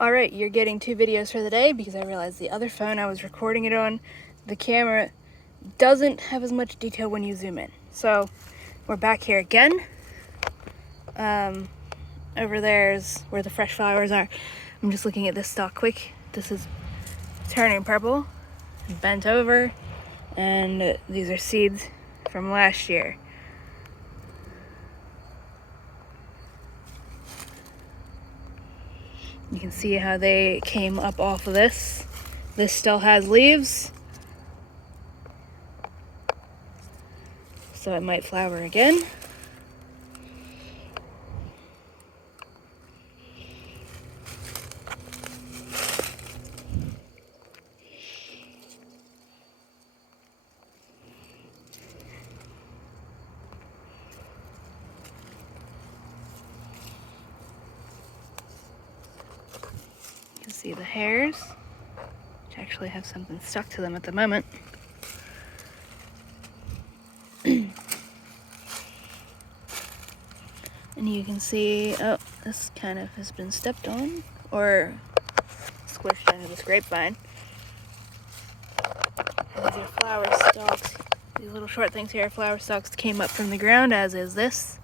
Alright, you're getting 2 videos for the day because I realized the other phone I was recording it on, the camera doesn't have as much detail when you zoom in. So we're back here again. Over there is where the fresh flowers are. I'm just looking at this stalk quick. This is turning purple, bent over, and these are seeds from last year. You can see how they came up off of this. This still has leaves, so it might flower again. You can see the hairs, which actually have something stuck to them at the moment. And you can see, oh, this kind of has been stepped on or squished into this grapevine. And these are flower stalks. These little short things here are flower stalks that came up from the ground, as is this.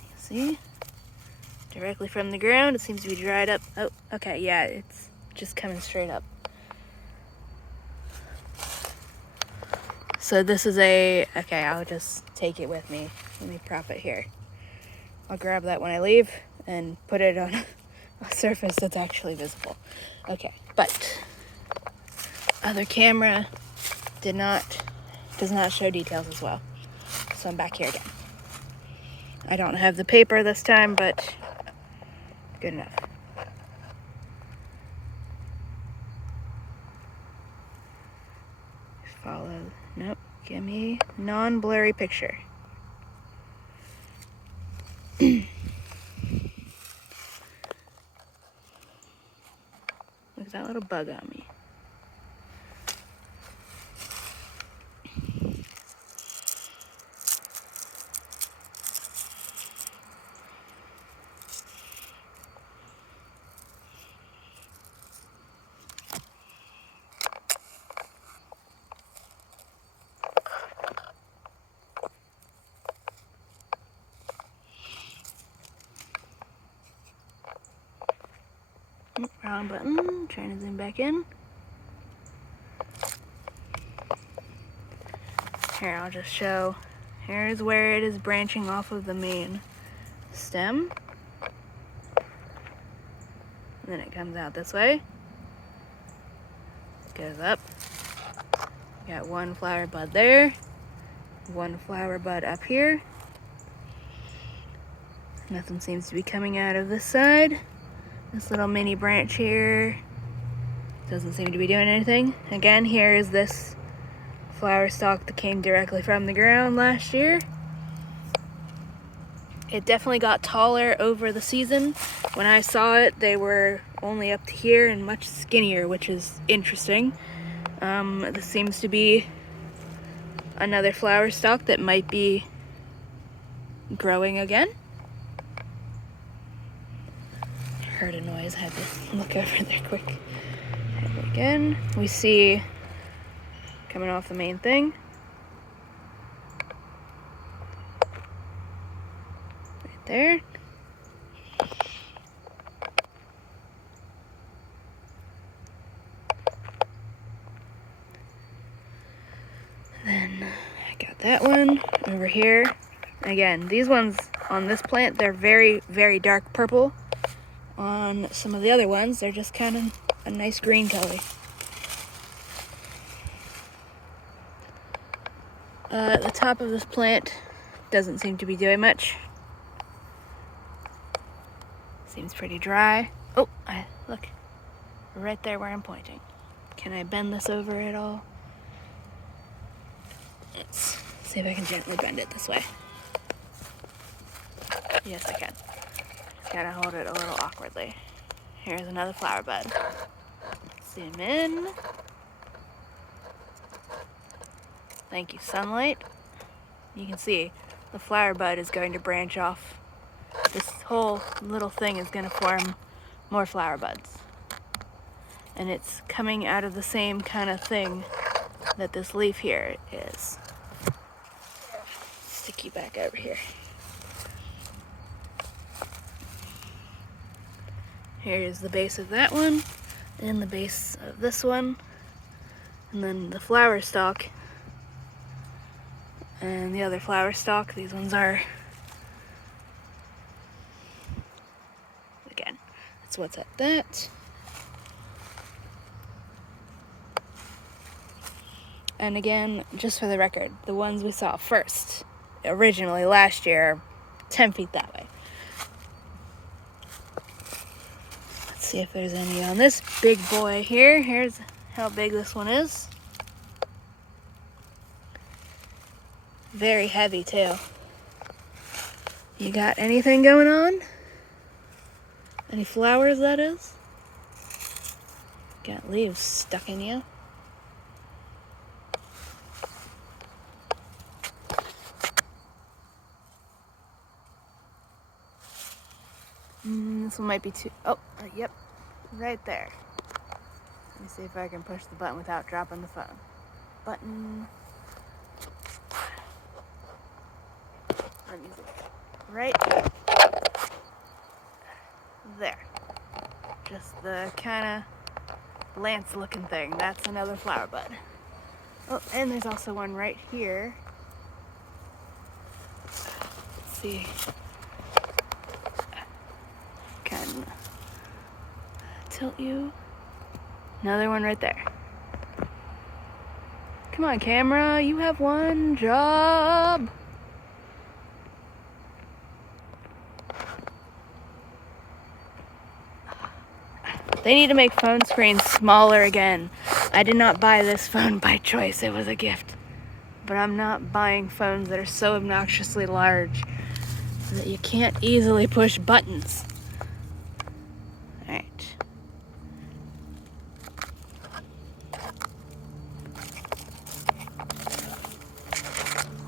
You can see, directly from the ground. It seems to be dried up. Oh, okay, yeah, it's just coming straight up. So this is okay, I'll just take it with me. Let me prop it here. I'll grab that when I leave and put it on a surface that's actually visible. Okay, but other camera does not show details as well. So I'm back here again. I don't have the paper this time, but good enough. Follow, nope, give me non-blurry picture. Look at that little bug on me. Wrong button, trying to zoom back in. Here, I'll just show. Here's where it is branching off of the main stem. And then it comes out this way. Goes up. Got one flower bud there. One flower bud up here. Nothing seems to be coming out of this side. This little mini branch here doesn't seem to be doing anything. Again, here is this flower stalk that came directly from the ground last year. It definitely got taller over the season. When I saw it, they were only up to here and much skinnier, which is interesting. This seems to be another flower stalk that might be growing again. Heard a noise, had to look over there quick. And again, we see coming off the main thing. Right there. Then I got that one over here. Again, these ones on this plant, they're very, very dark purple. On some of the other ones, they're just kind of a nice green color. The top of this plant doesn't seem to be doing much. Seems pretty dry. Oh, look, right there where I'm pointing. Can I bend this over at all? Let's see if I can gently bend it this way. Yes, I can. Just gotta hold it a little awkwardly. Here's another flower bud. Zoom in. Thank you, sunlight. You can see the flower bud is going to branch off this whole little thing is gonna form more flower buds. And it's coming out of the same kind of thing that this leaf here is. Stick you back over here. Here's the base of that one, and the base of this one, and then the flower stalk, and the other flower stalk. These ones are, again, that's what's at that. And again, just for the record, the ones we saw first, originally last year, 10 feet that way. Let's see if there's any on this big boy here. Here's how big this one is. Very heavy too. You got anything going on? Any flowers, that is? Got leaves stuck in you. This one might be too, yep, right there. Let me see if I can push the button without dropping the phone. Button. Let me see. Right there. Just the kind of lance looking thing. That's another flower bud. Oh, and there's also one right here. Let's see. Can tilt you. Another one right there. Come on, camera, you have one job. They need to make phone screens smaller again. I did not buy this phone by choice, it was a gift. But I'm not buying phones that are so obnoxiously large so that you can't easily push buttons. Alright.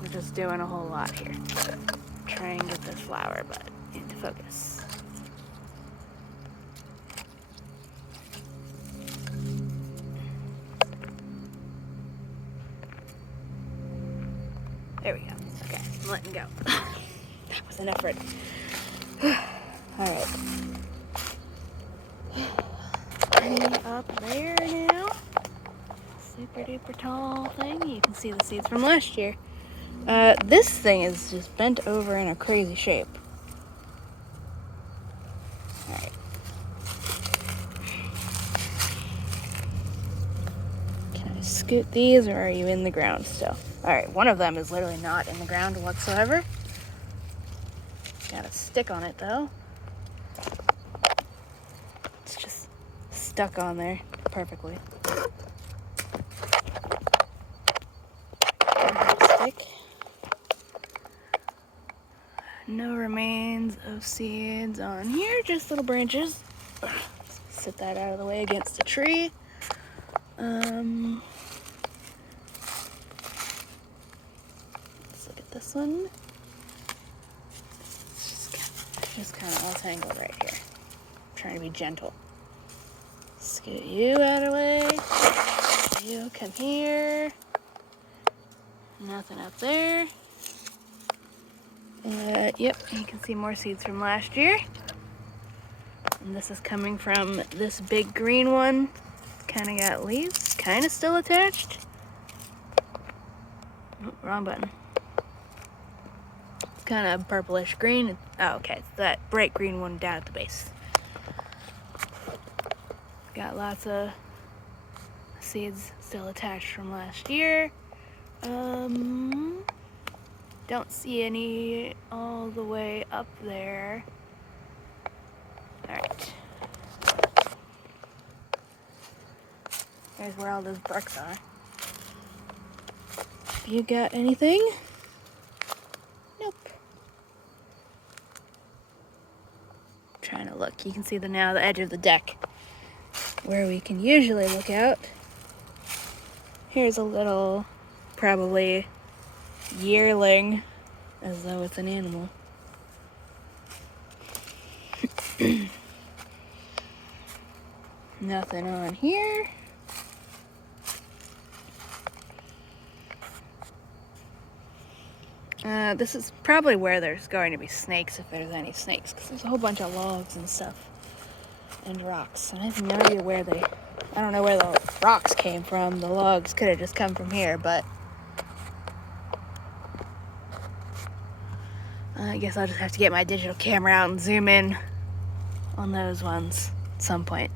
We're just doing a whole lot here. Try and get this flower bud into focus. There we go. Okay, I'm letting go. That was an effort. Alright. Up there now. Super duper tall thing. You can see the seeds from last year. This thing is just bent over in a crazy shape. Alright. Can I scoot these, or are you in the ground still? Alright, one of them is literally not in the ground whatsoever. Got a stick on it though. It's just stuck on there perfectly. Stick. No remains of seeds on here, just little branches. Sit that out of the way against a tree. This one, just kind of all tangled right here. I'm trying to be gentle. Scoot you out of the way. You come here. Nothing up there. Yep, you can see more seeds from last year. And this is coming from this big green one. Kind of got leaves, kind of still attached. Oh, wrong button. Kind of purplish green. Oh, okay, it's that bright green one down at the base. Got lots of seeds still attached from last year. Don't see any all the way up there. Alright. There's where all those bricks are. You got anything? Nope. Trying to look. You can see the edge of the deck where we can usually look out. Here's a little, probably yearling, as though it's an animal. Nothing on here. This is probably where there's going to be snakes, if there's any snakes, because there's a whole bunch of logs and stuff and rocks. And I have no idea where I don't know where the rocks came from. The logs could have just come from here, but I guess I'll just have to get my digital camera out and zoom in on those ones at some point.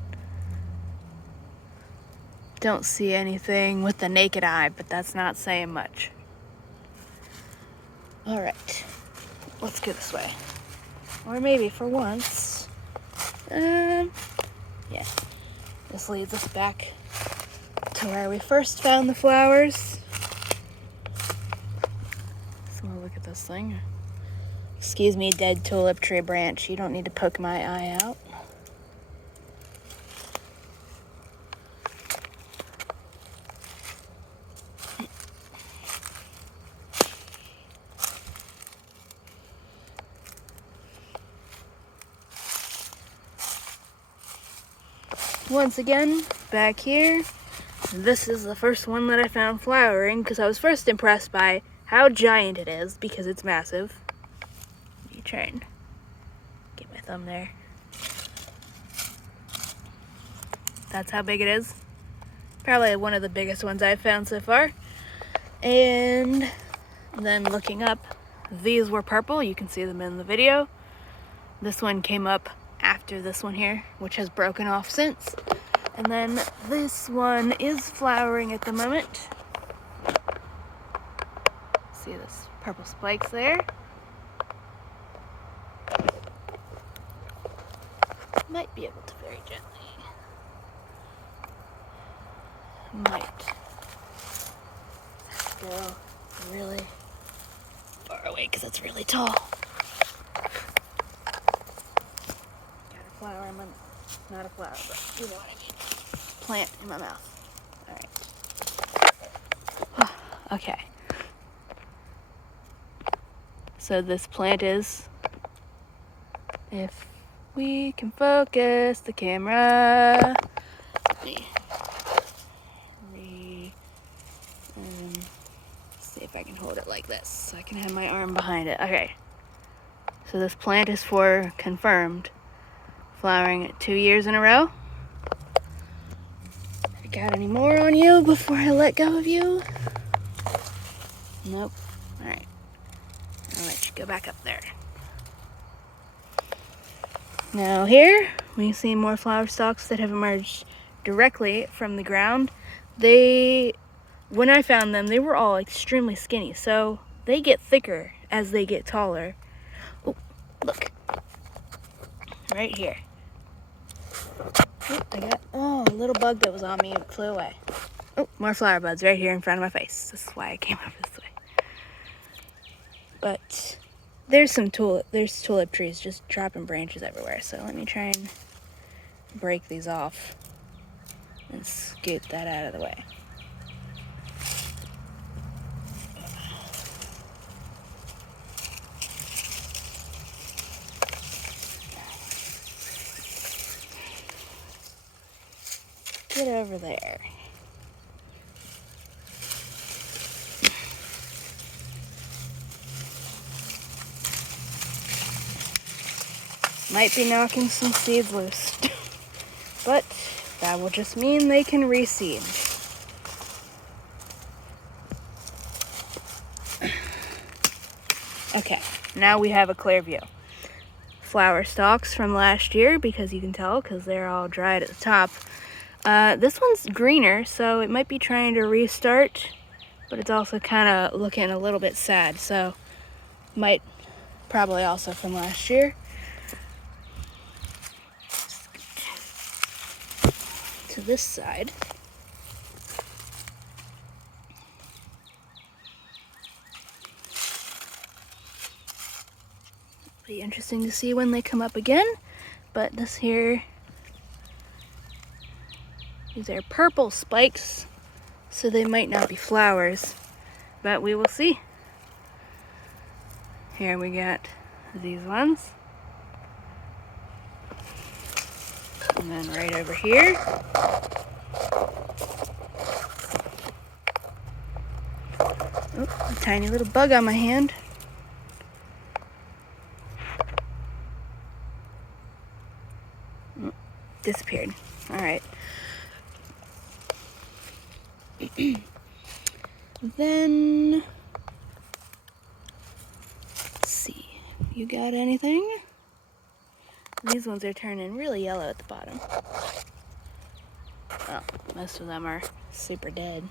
Don't see anything with the naked eye, but that's not saying much. Alright, let's go this way. Or maybe for once. Yeah. This leads us back to where we first found the flowers. So we'll look at this thing. Excuse me, dead tulip tree branch. You don't need to poke my eye out. Once again, back here, this is the first one that I found flowering because I was first impressed by how giant it is because it's massive. Let me try and get my thumb there. That's how big it is. Probably one of the biggest ones I've found so far. And then looking up, these were purple. You can see them in the video. This one came up after this one here, which has broken off since. And then this one is flowering at the moment. See this purple spikes there? Might be able to very gently. Might have to go really far away because it's really tall. Flower in my, not a flower, but you know what I mean. Plant in my mouth. Alright. Okay. So this plant is, if we can focus the camera, let me see if I can hold it like this so I can have my arm behind it. Okay. So this plant is for confirmed flowering 2 years in a row. Got any more on you before I let go of you? Nope. Alright. I'll let you go back up there. Now here, we see more flower stalks that have emerged directly from the ground. When I found them, they were all extremely skinny, so they get thicker as they get taller. Oh, look. Right here. Oh, I got a little bug that was on me and flew away. Oh, more flower buds right here in front of my face. This is why I came over this way. But there's tulip trees just dropping branches everywhere. So let me try and break these off and scoot that out of the way. Get over there. Might be knocking some seeds loose, but that will just mean they can reseed. Okay, now we have a clear view. Flower stalks from last year, because you can tell, because they're all dried at the top. This one's greener, so it might be trying to restart, but it's also kind of looking a little bit sad, so probably also from last year. To this side. Be interesting to see when they come up again, but this here, these are purple spikes, so they might not be flowers, but we will see. Here we got these ones. And then right over here. Oh, a tiny little bug on my hand. Disappeared. All right. Then, let's see. You got anything? These ones are turning really yellow at the bottom. Well, most of them are super dead.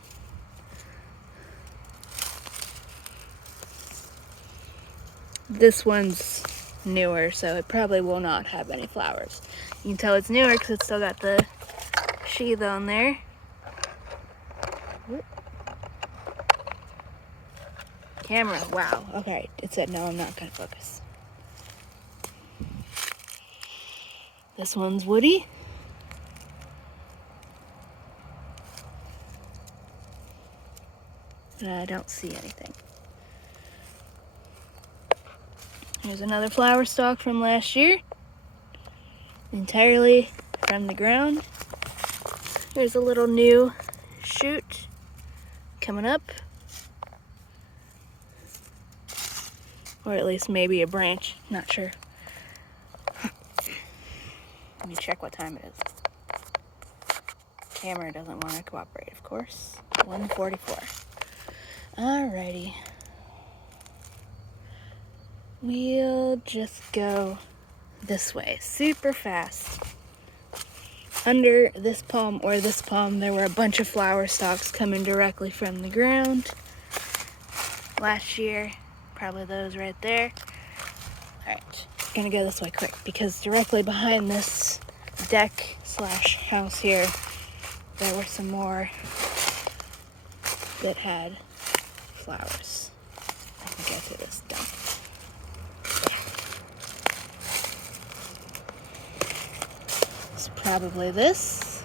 This one's newer, so it probably will not have any flowers. You can tell it's newer because it's still got the sheath on there. Whoop. Camera, wow. Okay, it said no, I'm not gonna focus. This one's woody. I don't see anything. Here's another flower stalk from last year. Entirely from the ground. Here's a little new shoot coming up. Or at least maybe a branch, not sure. Let me check what time it is. Camera doesn't want to cooperate, of course. 1:44. Alrighty. We'll just go this way, super fast. Under this palm or this palm, there were a bunch of flower stalks coming directly from the ground. Last year, probably those right there. Alright, gonna go this way quick because directly behind this deck slash house here, there were some more that had flowers. I think I get this done. It's probably this.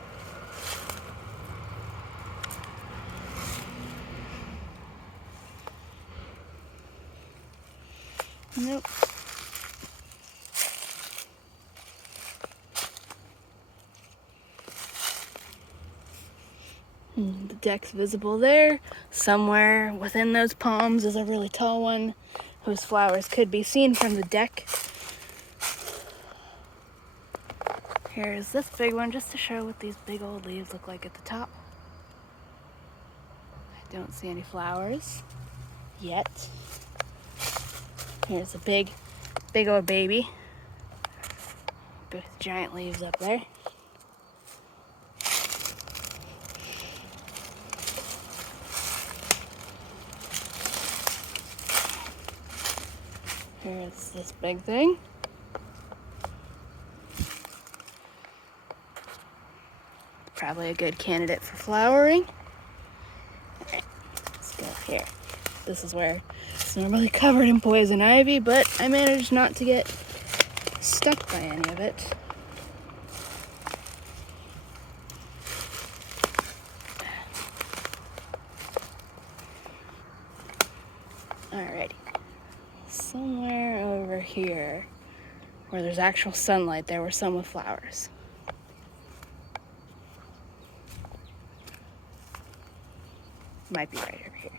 Nope. The deck's visible there. Somewhere within those palms is a really tall one whose flowers could be seen from the deck. Here's this big one just to show what these big old leaves look like at the top. I don't see any flowers yet. Here's a big old baby with giant leaves up there. Here's this big thing. Probably a good candidate for flowering. Alright, let's go here. This is where it's normally covered in poison ivy, but I managed not to get stuck by any of it. Alrighty. Somewhere over here, where there's actual sunlight, there were some with flowers. Might be right over here.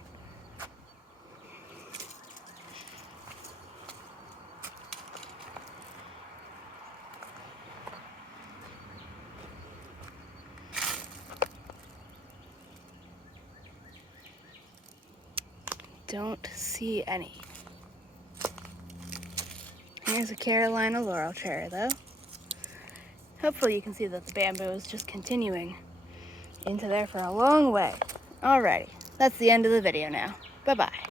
Don't see any. Here's a Carolina laurel cherry though. Hopefully you can see that the bamboo is just continuing into there for a long way. Alrighty, that's the end of the video now. Bye-bye.